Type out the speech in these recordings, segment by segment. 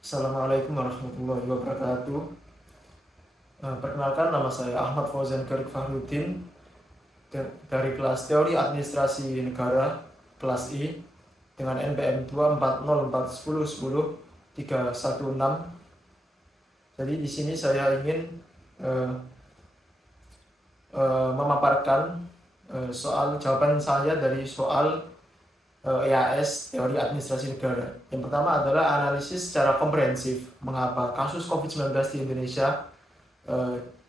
Assalamualaikum warahmatullahi wabarakatuh. Perkenalkan, nama saya Ahmad Fauzan Garik Fahruddin dari kelas Teori Administrasi Negara kelas I dengan NPM 240410316. Jadi di sini saya ingin memaparkan soal jawaban saya dari soal EAS Teori Administrasi Negara. Yang pertama adalah analisis secara komprehensif mengapa kasus COVID-19 di Indonesia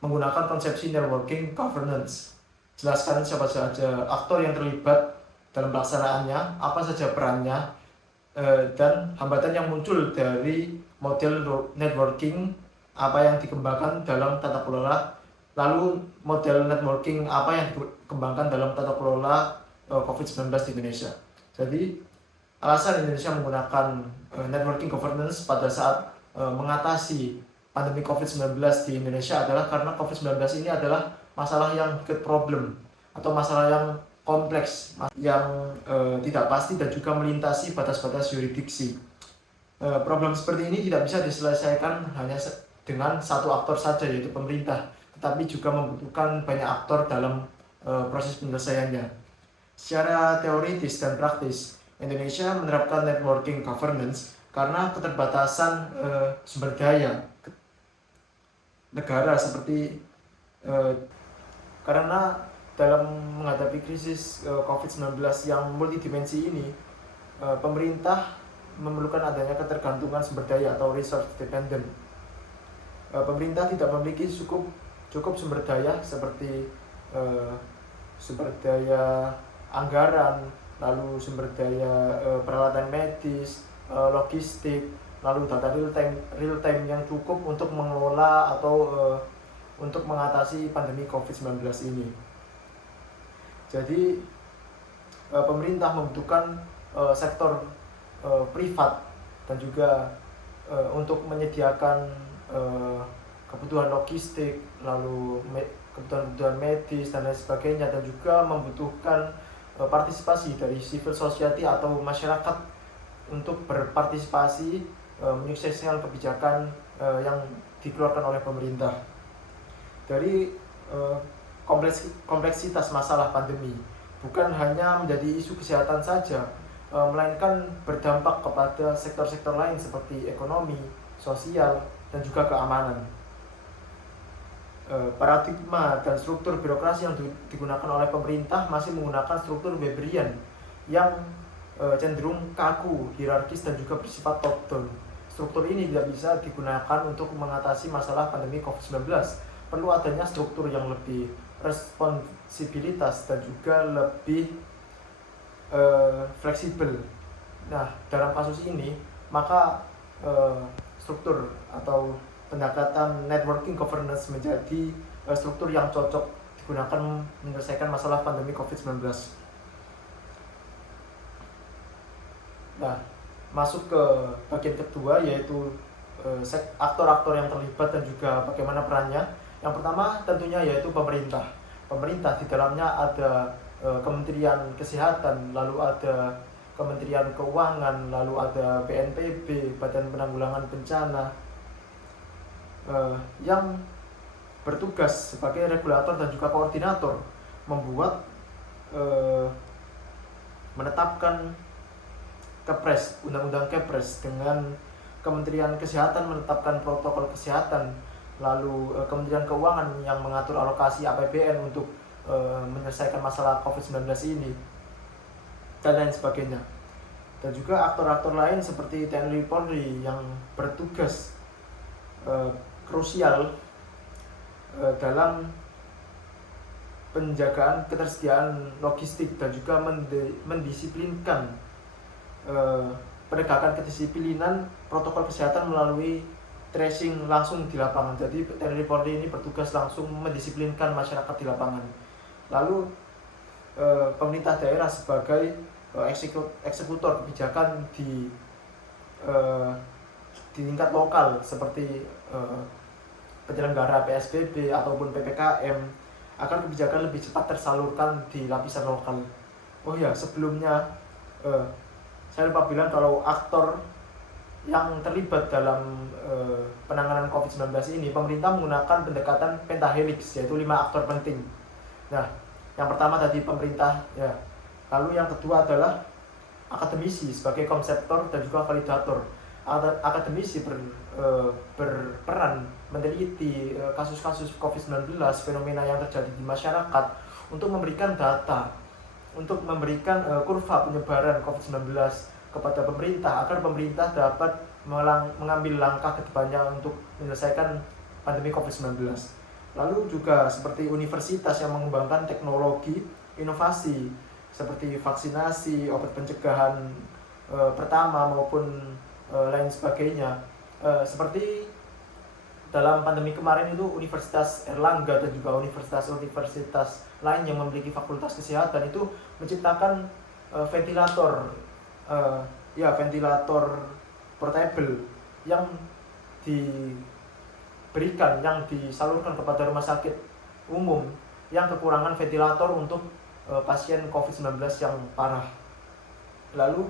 menggunakan konsepsi networking governance. Jelaskan siapa saja aktor yang terlibat dalam pelaksanaannya, apa saja perannya, dan hambatan yang muncul dari model networking, apa yang dikembangkan dalam tata kelola, lalu model networking apa yang dikembangkan dalam tata kelola COVID-19 di Indonesia. Jadi alasan Indonesia menggunakan networking governance pada saat mengatasi pandemi COVID-19 di Indonesia adalah karena COVID-19 ini adalah masalah yang big problem atau masalah yang kompleks, yang tidak pasti dan juga melintasi batas-batas yurisdiksi. Problem seperti ini tidak bisa diselesaikan hanya dengan satu aktor saja, yaitu pemerintah, tetapi juga membutuhkan banyak aktor dalam proses penyelesaiannya. Secara teoritis dan praktis, Indonesia menerapkan networking governance karena keterbatasan sumber daya negara karena dalam menghadapi krisis COVID-19 yang multidimensi ini, pemerintah memerlukan adanya ketergantungan sumber daya atau resource dependent. Pemerintah tidak memiliki cukup sumber daya seperti sumber daya anggaran, lalu sumber daya peralatan medis, logistik, lalu data real time yang cukup untuk mengelola atau untuk mengatasi pandemi COVID-19 ini. Jadi pemerintah membutuhkan sektor privat dan juga untuk menyediakan kebutuhan logistik, lalu kebutuhan medis dan lain sebagainya, dan juga membutuhkan partisipasi dari civil society atau masyarakat untuk berpartisipasi menyukseskan kebijakan yang dikeluarkan oleh pemerintah. Dari kompleksitas masalah pandemi bukan hanya menjadi isu kesehatan saja, melainkan berdampak kepada sektor-sektor lain seperti ekonomi, sosial, dan juga keamanan. Paradigma dan struktur birokrasi yang digunakan oleh pemerintah masih menggunakan struktur Weberian yang cenderung kaku, hierarkis, dan juga bersifat top-down. Struktur ini tidak bisa digunakan untuk mengatasi masalah pandemi COVID-19. Perlu adanya struktur yang lebih responsibilitas dan juga lebih fleksibel. Nah, dalam kasus ini, maka struktur atau pendekatan networking governance menjadi struktur yang cocok digunakan menyelesaikan masalah pandemi COVID-19. Nah, masuk ke bagian kedua, yaitu aktor-aktor yang terlibat dan juga bagaimana perannya. Yang pertama tentunya yaitu pemerintah. Pemerintah di dalamnya ada Kementerian Kesehatan, lalu ada Kementerian Keuangan, lalu ada BNPB, Badan Penanggulangan Bencana, yang bertugas sebagai regulator dan juga koordinator membuat menetapkan Kepres, Undang-Undang Kepres, dengan Kementerian Kesehatan menetapkan protokol kesehatan, lalu Kementerian Keuangan yang mengatur alokasi APBN untuk menyelesaikan masalah COVID-19 ini, dan lain sebagainya. Dan juga aktor-aktor lain seperti TNI Polri yang bertugas krusial dalam penjagaan ketersediaan logistik dan juga mendisiplinkan penegakan kedisiplinan protokol kesehatan melalui tracing langsung di lapangan. Jadi TNI Polri ini bertugas langsung mendisiplinkan masyarakat di lapangan. Lalu pemerintah daerah sebagai eksekutor kebijakan di tingkat lokal seperti penyelenggara PSBB ataupun PPKM, agar kebijakan lebih cepat tersalurkan di lapisan lokal. Oh ya, sebelumnya saya lupa bilang kalau aktor yang terlibat dalam penanganan COVID-19 ini, pemerintah menggunakan pendekatan pentahelix, yaitu 5 aktor penting. Nah, yang pertama tadi pemerintah, ya. Lalu yang kedua adalah akademisi sebagai konseptor dan juga validator. Akademisi berperan meneliti kasus-kasus COVID-19, fenomena yang terjadi di masyarakat, untuk memberikan data, untuk memberikan kurva penyebaran COVID-19 kepada pemerintah, agar pemerintah dapat mengambil langkah ke depannya untuk menyelesaikan pandemi COVID-19. Lalu juga seperti universitas yang mengembangkan teknologi, inovasi, seperti vaksinasi, obat pencegahan pertama maupun lain sebagainya. Seperti dalam pandemi kemarin itu Universitas Erlangga dan juga universitas-universitas lain yang memiliki fakultas kesehatan itu menciptakan ventilator portable yang yang disalurkan kepada rumah sakit umum yang kekurangan ventilator untuk pasien COVID-19 yang parah. Lalu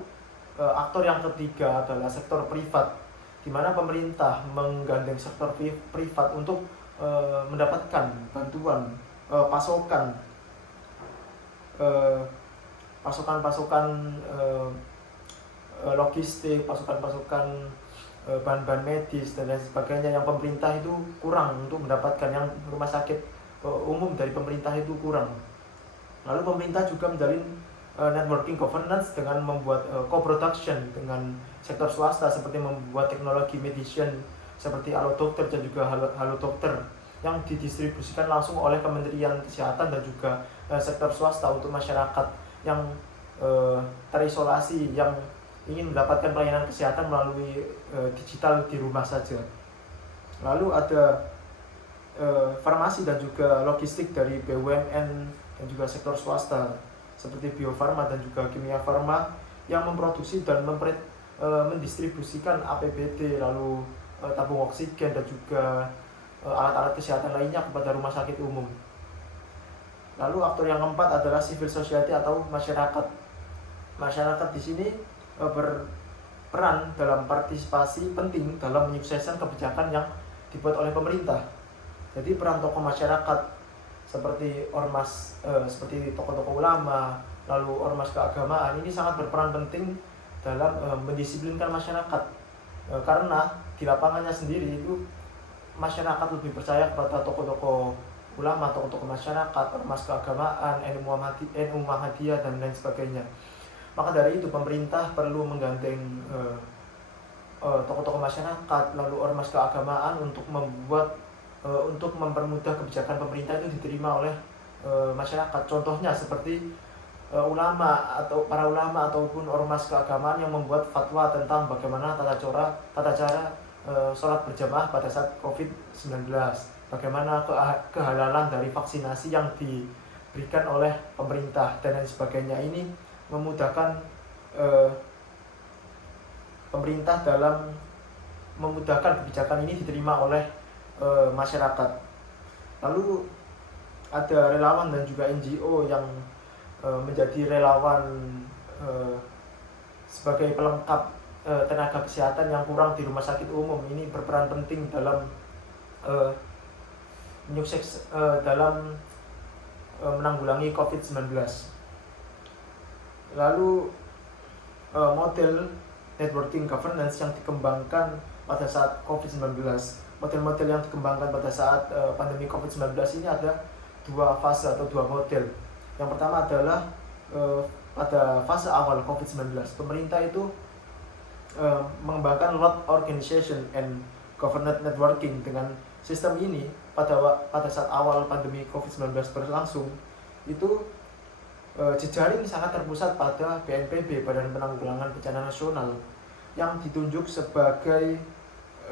aktor yang ketiga adalah sektor privat, di mana pemerintah menggandeng sektor privat untuk mendapatkan bantuan pasokan logistik, pasokan bahan-bahan medis dan lain sebagainya yang pemerintah itu kurang untuk mendapatkan, yang rumah sakit umum dari pemerintah itu kurang. Lalu pemerintah juga menjalin networking governance dengan membuat co-production dengan sektor swasta, seperti membuat teknologi medicine seperti Halo Dokter dan juga Halo Dokter yang didistribusikan langsung oleh Kementerian Kesehatan dan juga sektor swasta untuk masyarakat yang terisolasi, yang ingin mendapatkan pelayanan kesehatan melalui digital di rumah saja. Lalu ada farmasi dan juga logistik dari BUMN dan juga sektor swasta seperti Bio Farma dan juga Kimia Farma yang memproduksi dan mendistribusikan APBD, lalu tabung oksigen dan juga alat-alat kesehatan lainnya kepada rumah sakit umum. Lalu aktor yang keempat adalah civil society atau masyarakat. Masyarakat di sini berperan dalam partisipasi penting dalam menyukseskan kebijakan yang dibuat oleh pemerintah. Jadi peran tokoh masyarakat seperti ormas, seperti tokoh-tokoh ulama, lalu ormas keagamaan ini sangat berperan penting dalam mendisiplinkan masyarakat. Karena di lapangannya sendiri itu masyarakat lebih percaya kepada tokoh-tokoh ulama, tokoh-tokoh masyarakat, ormas keagamaan, NU Muhammadiyah dan lain sebagainya. Maka dari itu pemerintah perlu menggandeng tokoh-tokoh masyarakat, lalu ormas keagamaan untuk mempermudah kebijakan pemerintah itu diterima oleh masyarakat. Contohnya seperti para ulama ataupun ormas keagamaan yang membuat fatwa tentang bagaimana tata cara sholat berjamaah pada saat COVID-19, bagaimana kehalalan dari vaksinasi yang diberikan oleh pemerintah dan lain sebagainya. Ini memudahkan pemerintah dalam memudahkan kebijakan ini diterima oleh masyarakat. Lalu ada relawan dan juga NGO yang menjadi relawan sebagai pelengkap tenaga kesehatan yang kurang di rumah sakit umum. Ini berperan penting dalam menanggulangi COVID-19. Lalu model networking governance yang dikembangkan pada saat COVID-19. Model-model yang dikembangkan pada saat pandemi COVID-19 ini ada 2 fase atau 2 model. Yang pertama adalah pada fase awal COVID-19, pemerintah itu mengembangkan load organization and governance networking. Dengan sistem ini pada saat awal pandemi COVID-19 berlangsung, itu jejaring sangat terpusat pada BNPB, Badan Penanggulangan Bencana Nasional, yang ditunjuk sebagai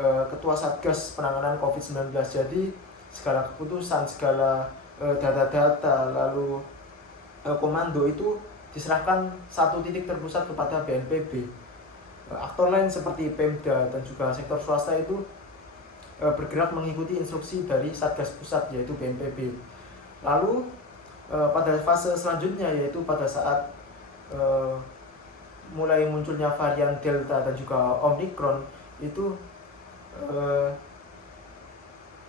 Ketua Satgas Penanganan COVID-19. Jadi segala keputusan, segala data-data, lalu komando itu diserahkan satu titik terpusat kepada BNPB. Aktor lain seperti Pemda dan juga sektor swasta itu bergerak mengikuti instruksi dari Satgas Pusat, yaitu BNPB. Lalu pada fase selanjutnya, yaitu pada saat mulai munculnya varian Delta dan juga Omicron itu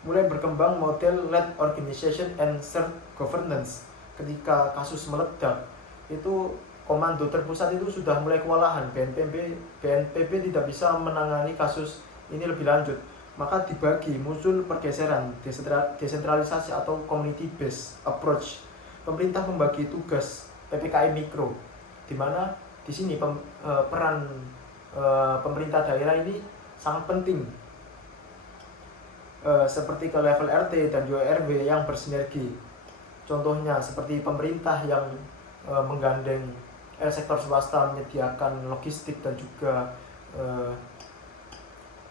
mulai berkembang model led organization and shared governance. Ketika kasus meledak itu komando terpusat itu sudah mulai kewalahan, BNPB tidak bisa menangani kasus ini lebih lanjut, maka dibagi, muncul pergeseran, desentralisasi atau community based approach. Pemerintah membagi tugas PPKM mikro, di mana di sini peran pemerintah daerah ini sangat penting, seperti ke level RT dan juga RW yang bersinergi. Contohnya seperti pemerintah yang menggandeng sektor swasta menyediakan logistik dan juga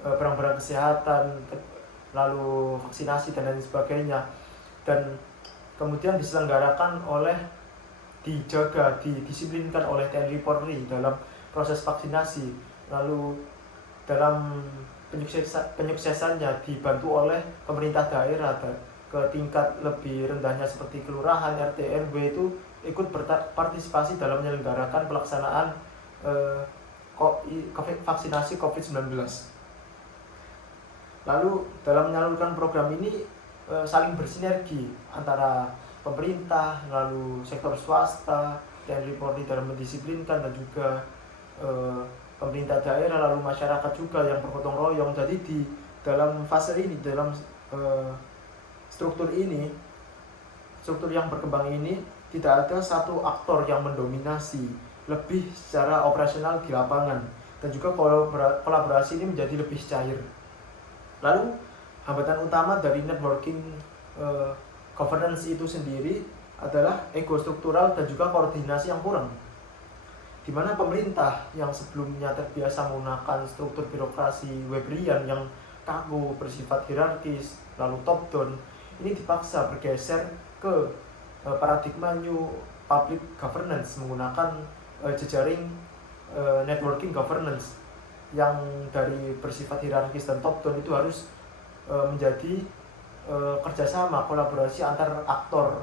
barang-barang kesehatan, lalu vaksinasi dan lain sebagainya, dan kemudian diselenggarakan oleh didisiplinkan oleh TNI Polri dalam proses vaksinasi, lalu dalam penyuksesannya dibantu oleh pemerintah daerah ke tingkat lebih rendahnya seperti kelurahan, RT, RW itu ikut berpartisipasi dalam menyelenggarakan pelaksanaan vaksinasi COVID-19. Lalu dalam menyalurkan program ini saling bersinergi antara pemerintah, lalu sektor swasta, TNI Polri dalam mendisiplinkan, dan juga pemerintah daerah, lalu masyarakat juga yang bergotong royong. Jadi di dalam fase ini, dalam struktur yang berkembang ini, tidak ada satu aktor yang mendominasi, lebih secara operasional di lapangan, dan juga kolaborasi ini menjadi lebih cair. Lalu hambatan utama dari networking governance itu sendiri adalah ego struktural dan juga koordinasi yang kurang, di mana pemerintah yang sebelumnya terbiasa menggunakan struktur birokrasi Webrian yang kaku, bersifat hierarkis, lalu top down, ini dipaksa bergeser ke paradigma new public governance menggunakan jejaring networking governance yang dari bersifat hierarkis dan top down itu harus menjadi kerjasama, kolaborasi antar aktor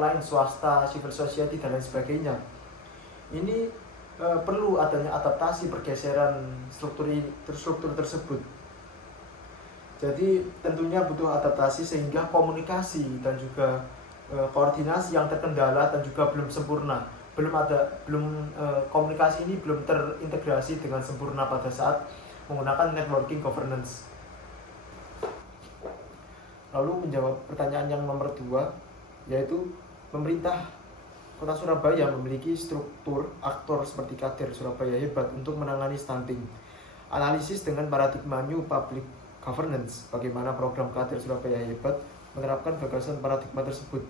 lain, swasta, civil society, dan lain sebagainya. Ini perlu adanya adaptasi pergeseran struktur tersebut. Jadi tentunya butuh adaptasi sehingga komunikasi dan juga koordinasi yang terkendala dan juga belum sempurna. Komunikasi ini belum terintegrasi dengan sempurna pada saat menggunakan networking governance. Lalu menjawab pertanyaan yang nomor 2, yaitu pemerintah Kota Surabaya memiliki struktur aktor seperti kader Surabaya Hebat untuk menangani stunting. Analisis dengan paradigma new public governance, bagaimana program kader Surabaya Hebat menerapkan gagasan paradigma tersebut,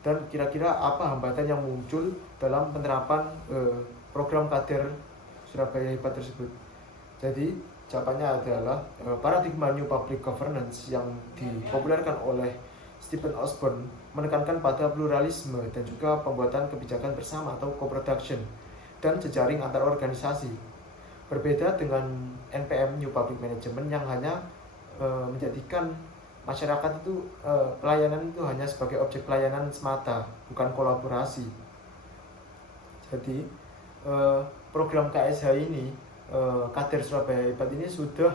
dan kira-kira apa hambatan yang muncul dalam penerapan program kader Surabaya Hebat tersebut. Jadi jawabannya adalah paradigma new public governance yang dipopulerkan oleh Stephen Osborne menekankan pada pluralisme dan juga pembuatan kebijakan bersama atau co-production dan jejaring antar organisasi. Berbeda dengan NPM New Public Management yang hanya menjadikan masyarakat itu pelayanan itu hanya sebagai objek pelayanan semata, bukan kolaborasi. Jadi program KSH ini, kader Surabaya Hebat ini sudah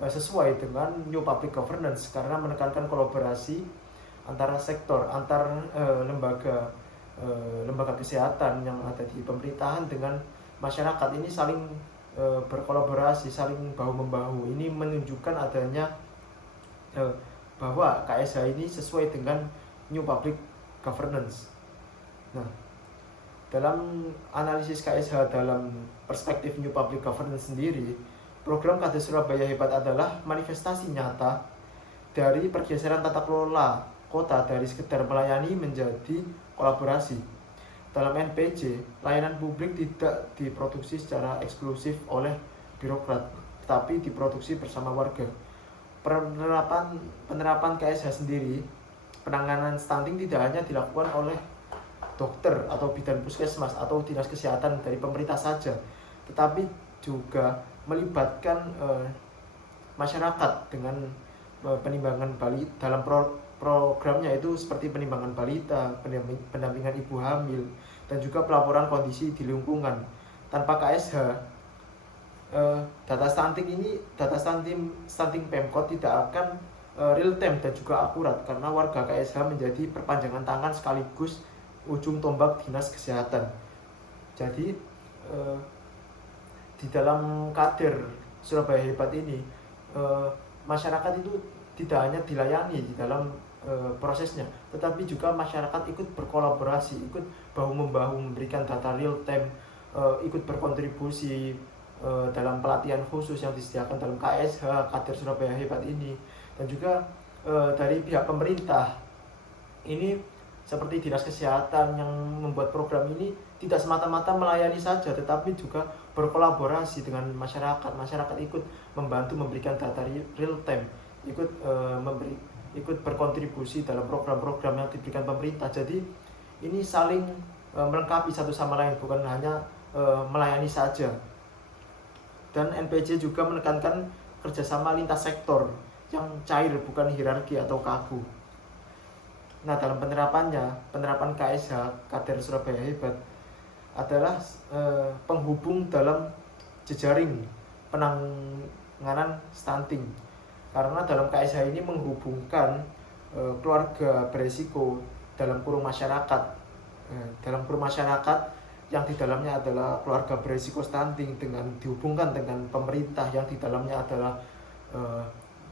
sesuai dengan New Public Governance karena menekankan kolaborasi antara sektor, antar lembaga kesehatan yang ada di pemerintahan dengan masyarakat ini saling berkolaborasi, saling bahu-membahu. Ini menunjukkan adanya bahwa KSH ini sesuai dengan New Public Governance. Nah, dalam analisis KSH dalam perspektif New Public Governance sendiri, program kader Surabaya Hebat adalah manifestasi nyata dari pergeseran tata kelola kota dari sekedar melayani menjadi kolaborasi. Dalam NPJ, layanan publik tidak diproduksi secara eksklusif oleh birokrat, tetapi diproduksi bersama warga. Penerapan KSH sendiri, penanganan stunting tidak hanya dilakukan oleh dokter atau bidan puskesmas atau dinas kesehatan dari pemerintah saja, tetapi juga melibatkan masyarakat dengan penimbangan balita dalam programnya, itu seperti penimbangan balita, pendampingan ibu hamil, dan juga pelaporan kondisi di lingkungan. tanpa KSH, data stunting Pemkot tidak akan real time dan juga akurat, karena warga KSH menjadi perpanjangan tangan sekaligus ujung tombak dinas kesehatan. Jadi di dalam kader Surabaya Hebat ini, masyarakat itu tidak hanya dilayani di dalam prosesnya, tetapi juga masyarakat ikut berkolaborasi, ikut bahu-membahu memberikan data real time, ikut berkontribusi dalam pelatihan khusus yang disediakan dalam KSH kader Surabaya Hebat ini. Dan juga dari pihak pemerintah ini, seperti Dinas Kesehatan yang membuat program ini, tidak semata-mata melayani saja, tetapi juga berkolaborasi dengan masyarakat. Masyarakat ikut membantu memberikan data real time, ikut berkontribusi dalam program-program yang diberikan pemerintah. Jadi ini saling melengkapi satu sama lain, bukan hanya melayani saja. Dan NPJ juga menekankan kerjasama lintas sektor yang cair, bukan hierarki atau kaku. Nah, dalam penerapan KSH kader Surabaya Hebat adalah penghubung dalam jejaring penanganan stunting. Karena dalam KSH ini menghubungkan keluarga beresiko dalam kurung masyarakat, yang di dalamnya adalah keluarga beresiko stunting, dengan dihubungkan dengan pemerintah yang di dalamnya adalah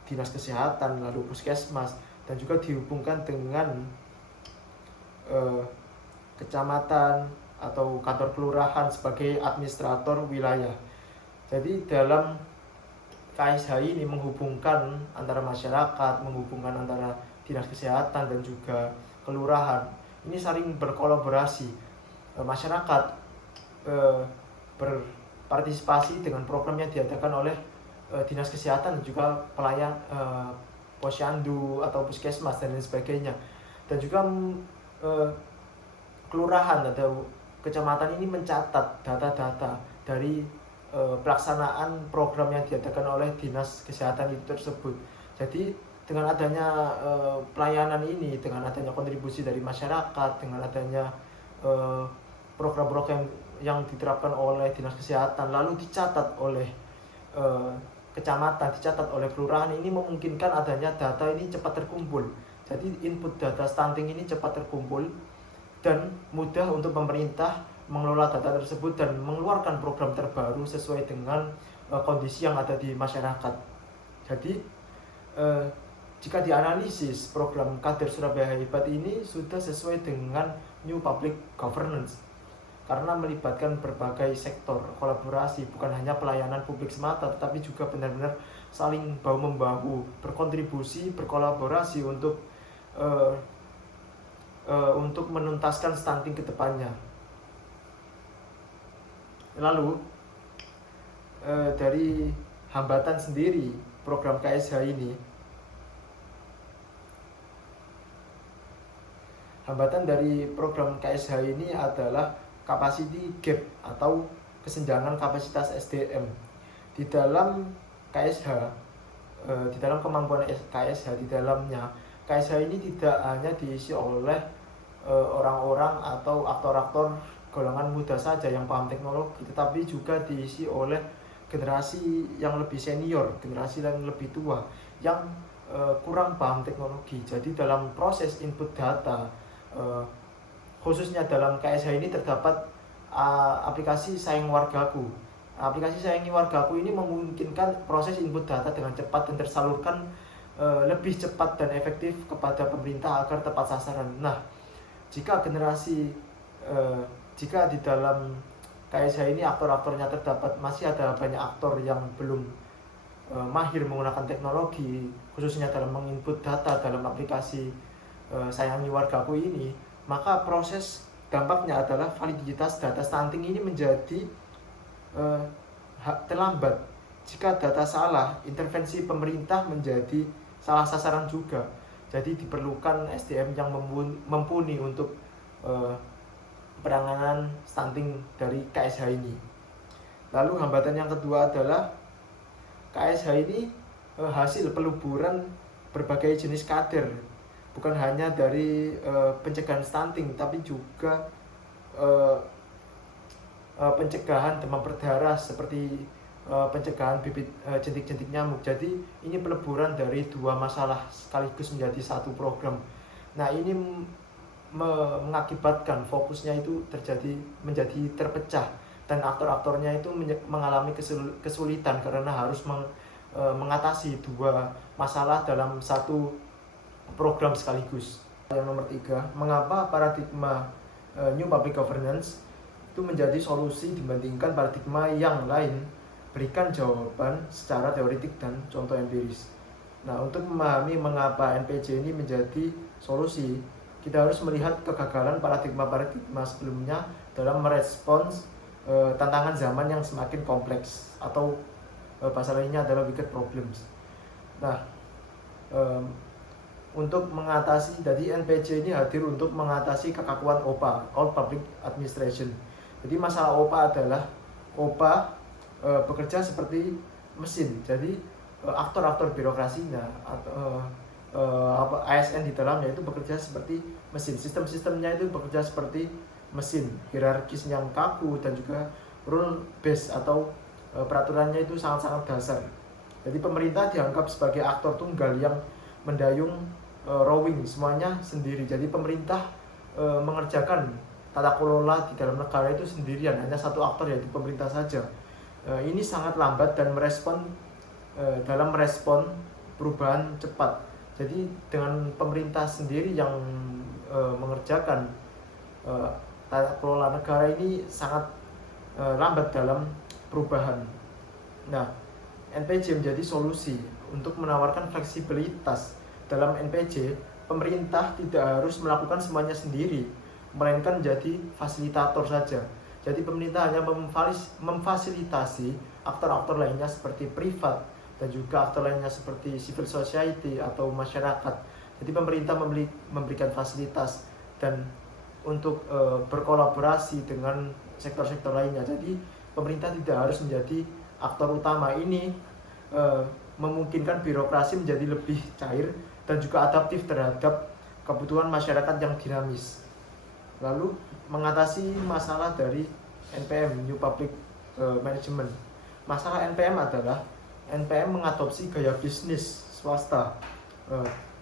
Dinas Kesehatan, lalu Puskesmas, dan juga dihubungkan dengan kecamatan atau kantor kelurahan sebagai administrator wilayah. Jadi dalam KSH ini menghubungkan antara masyarakat, menghubungkan antara Dinas Kesehatan dan juga kelurahan. Ini saling berkolaborasi. Masyarakat berpartisipasi dengan program yang diadakan oleh Dinas Kesehatan dan juga pelayan posyandu atau puskesmas dan lain sebagainya. Dan juga kelurahan atau kecamatan ini mencatat data-data dari pelaksanaan program yang diadakan oleh Dinas Kesehatan itu tersebut. Jadi dengan adanya pelayanan ini, dengan adanya kontribusi dari masyarakat, dengan adanya program-program yang diterapkan oleh Dinas Kesehatan lalu dicatat oleh kecamatan, dicatat oleh kelurahan, ini memungkinkan adanya data ini cepat terkumpul. Jadi input data stunting ini cepat terkumpul dan mudah untuk pemerintah mengelola data tersebut dan mengeluarkan program terbaru sesuai dengan kondisi yang ada di masyarakat. Jadi jika dianalisis, program kader Surabaya Hebat ini sudah sesuai dengan New Public Governance karena melibatkan berbagai sektor kolaborasi, bukan hanya pelayanan publik semata, tetapi juga benar-benar saling bahu-membahu, berkontribusi, berkolaborasi untuk menuntaskan stunting ke depannya. Lalu dari hambatan sendiri program KSH ini, hambatan dari program KSH ini adalah capacity gap atau kesenjangan kapasitas SDM. Di dalam KSH, di dalam kemampuan KSH, di dalamnya KSH ini tidak hanya diisi oleh orang-orang atau aktor-aktor golongan muda saja yang paham teknologi, tetapi juga diisi oleh generasi yang lebih senior, generasi yang lebih tua, yang kurang paham teknologi. Jadi dalam proses input data, khususnya dalam KSH ini terdapat aplikasi Sayang Wargaku. Aplikasi Sayangi Wargaku ini memungkinkan proses input data dengan cepat dan tersalurkan lebih cepat dan efektif kepada pemerintah agar tepat sasaran. Nah, jika di dalam KSH ini aktor-aktornya terdapat, masih ada banyak aktor yang belum mahir menggunakan teknologi, khususnya dalam menginput data dalam aplikasi Sayangi Wargaku ini, maka proses dampaknya adalah validitas data stunting ini menjadi terlambat. Jika data salah, intervensi pemerintah menjadi salah sasaran juga. Jadi diperlukan SDM yang mumpuni untuk penanganan stunting dari KSH ini. Lalu hambatan yang kedua adalah KSH ini hasil peluburan berbagai jenis kader, bukan hanya dari pencegahan stunting, tapi juga pencegahan demam berdarah seperti pencegahan bibit jentik-jentik nyamuk. Jadi ini peleburan dari dua masalah sekaligus menjadi satu program. Nah, ini mengakibatkan fokusnya itu menjadi terpecah, dan aktor-aktornya itu mengalami kesulitan karena harus mengatasi dua masalah dalam satu program sekaligus. Yang nomor 3, mengapa paradigma New Public Governance itu menjadi solusi dibandingkan paradigma yang lain? Berikan jawaban secara teoritik dan contoh empiris. Nah, untuk memahami mengapa NPJ ini menjadi solusi, kita harus melihat kegagalan paradigma-paradigma sebelumnya dalam merespons tantangan zaman yang semakin kompleks, atau bahasa lainnya adalah wicked problems. Nah, untuk mengatasi, jadi NPJ ini hadir untuk mengatasi kekakuan OPA, Old Public Administration. Jadi masalah OPA adalah OPA bekerja seperti mesin. Jadi aktor-aktor birokrasinya atau ASN di dalamnya itu bekerja seperti mesin. Sistem-sistemnya itu bekerja seperti mesin, hierarkis yang kaku dan juga rule based atau peraturannya itu sangat-sangat dasar. Jadi pemerintah dianggap sebagai aktor tunggal yang mendayung rowing semuanya sendiri. Jadi pemerintah mengerjakan tata kelola di dalam negara itu sendirian, hanya satu aktor yaitu pemerintah saja. Ini sangat lambat dan dalam merespon perubahan cepat. Jadi dengan pemerintah sendiri yang mengerjakan tata kelola negara ini sangat lambat dalam perubahan. Nah, NPJ menjadi solusi untuk menawarkan fleksibilitas. Dalam NPJ, pemerintah tidak harus melakukan semuanya sendiri, melainkan menjadi fasilitator saja. Jadi pemerintah hanya memfasilitasi aktor-aktor lainnya seperti privat dan juga aktor lainnya seperti civil society atau masyarakat. Jadi pemerintah memberikan fasilitas dan untuk berkolaborasi dengan sektor-sektor lainnya. Jadi pemerintah tidak harus menjadi aktor utama. Ini memungkinkan birokrasi menjadi lebih cair dan juga adaptif terhadap kebutuhan masyarakat yang dinamis. Lalu mengatasi masalah dari NPM, New Public Management. Masalah NPM adalah NPM mengadopsi gaya bisnis swasta.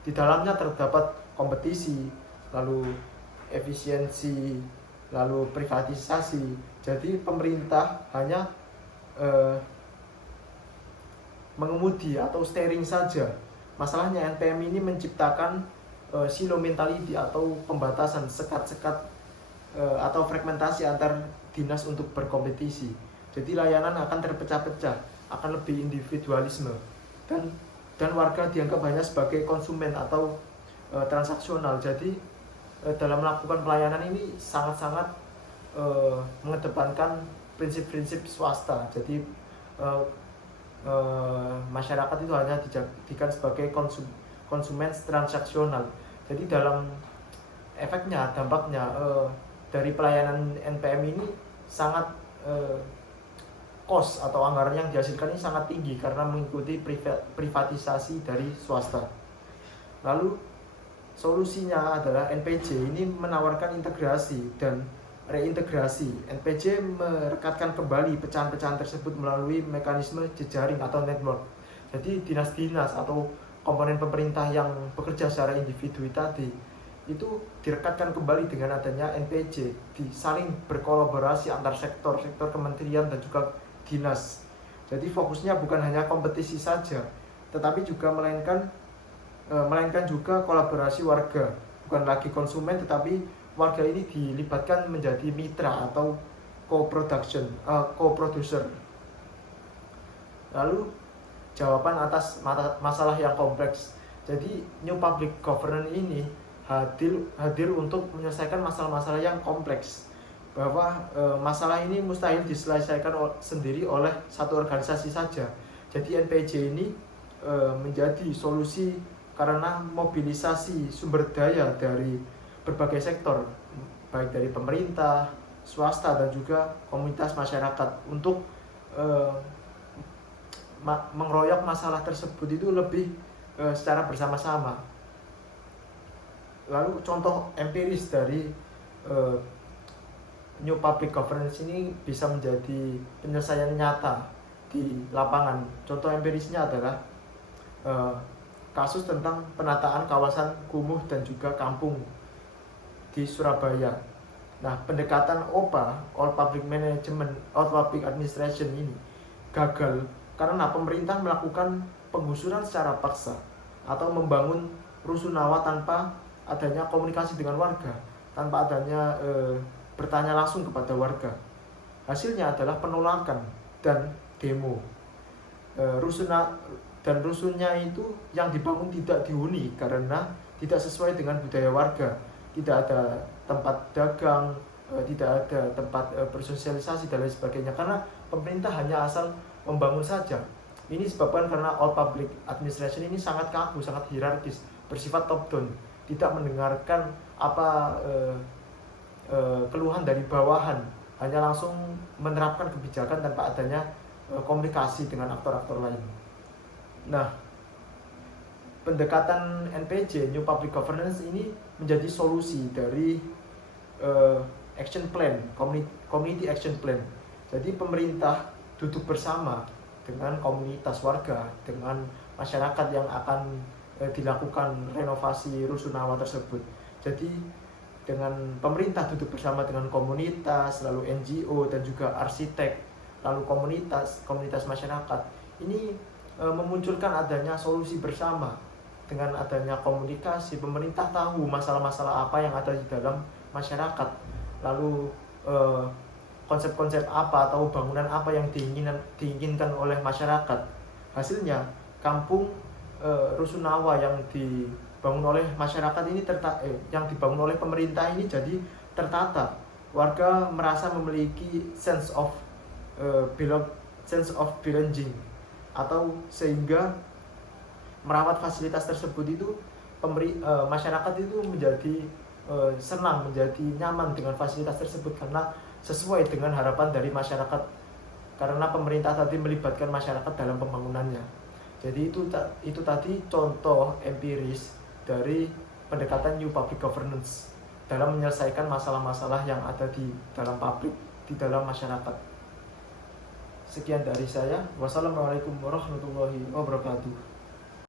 Di dalamnya terdapat kompetisi, lalu efisiensi, lalu privatisasi. Jadi pemerintah hanya mengemudi atau steering saja. Masalahnya NPM ini menciptakan silo mentality atau pembatasan, sekat-sekat atau fragmentasi antar dinas untuk berkompetisi. Jadi layanan akan terpecah-pecah, akan lebih individualisme, dan warga dianggap hanya sebagai konsumen atau transaksional. Jadi dalam melakukan pelayanan ini sangat-sangat mengedepankan prinsip-prinsip swasta. Jadi masyarakat itu hanya dijadikan sebagai konsumen transaksional. Jadi dalam efeknya, dampaknya dari pelayanan NPM ini sangat cost atau anggaran yang dihasilkan ini sangat tinggi karena mengikuti privatisasi dari swasta. Lalu solusinya adalah NPJ ini menawarkan integrasi dan reintegrasi. NPJ merekatkan kembali pecahan-pecahan tersebut melalui mekanisme jejaring atau network. Jadi dinas-dinas atau komponen pemerintah yang bekerja secara individu tadi itu direkatkan kembali dengan adanya NPJ, saling berkolaborasi antar sektor kementerian dan juga dinas. Jadi fokusnya bukan hanya kompetisi saja, tetapi juga melainkan juga kolaborasi warga. Bukan lagi konsumen, tetapi warga ini dilibatkan menjadi mitra atau co-producer. Lalu jawaban atas masalah yang kompleks. Jadi New Public Governance ini hadir untuk menyelesaikan masalah-masalah yang kompleks, bahwa masalah ini mustahil diselesaikan sendiri oleh satu organisasi saja. Jadi NPJ ini menjadi solusi karena mobilisasi sumber daya dari berbagai sektor, baik dari pemerintah, swasta, dan juga komunitas masyarakat untuk mengeroyok masalah tersebut itu lebih secara bersama-sama. Lalu contoh empiris dari New Public Governance ini bisa menjadi penyelesaian nyata di lapangan. Contoh empirisnya adalah kasus tentang penataan kawasan kumuh dan juga kampung di Surabaya. Nah, pendekatan OPA, All Public Management, All Public Administration ini gagal karena pemerintah melakukan penggusuran secara paksa atau membangun rusunawa tanpa adanya komunikasi dengan warga, tanpa adanya bertanya langsung kepada warga. Hasilnya adalah penolakan dan demo. Rusunnya itu yang dibangun tidak dihuni karena tidak sesuai dengan budaya warga. Tidak ada tempat dagang, tidak ada tempat bersosialisasi dan lain sebagainya, karena pemerintah hanya asal membangun saja. Ini disebabkan karena all public administration ini sangat kaku, sangat hierarkis, bersifat top down, tidak mendengarkan apa keluhan dari bawahan, hanya langsung menerapkan kebijakan tanpa adanya komunikasi dengan aktor-aktor lain. Nah, pendekatan NPJ, New Public Governance ini menjadi solusi dari action plan, community action plan. Jadi pemerintah duduk bersama dengan komunitas warga, dengan masyarakat yang akan dilakukan renovasi rusunawa tersebut. Jadi dengan pemerintah duduk bersama dengan komunitas, lalu NGO dan juga arsitek, lalu komunitas masyarakat, ini memunculkan adanya solusi bersama. Dengan adanya komunikasi, pemerintah tahu masalah-masalah apa yang ada di dalam masyarakat, lalu konsep-konsep apa atau bangunan apa yang diinginkan oleh masyarakat. Hasilnya kampung rusunawa yang dibangun oleh masyarakat ini yang dibangun oleh pemerintah ini jadi tertata. Warga merasa memiliki sense of belonging, atau sehingga merawat fasilitas tersebut itu masyarakat itu menjadi senang, menjadi nyaman dengan fasilitas tersebut karena sesuai dengan harapan dari masyarakat, karena pemerintah tadi melibatkan masyarakat dalam pembangunannya. Jadi itu tadi contoh empiris dari pendekatan New Public Governance dalam menyelesaikan masalah-masalah yang ada di dalam publik, di dalam masyarakat. Sekian dari saya. Wassalamualaikum warahmatullahi wabarakatuh.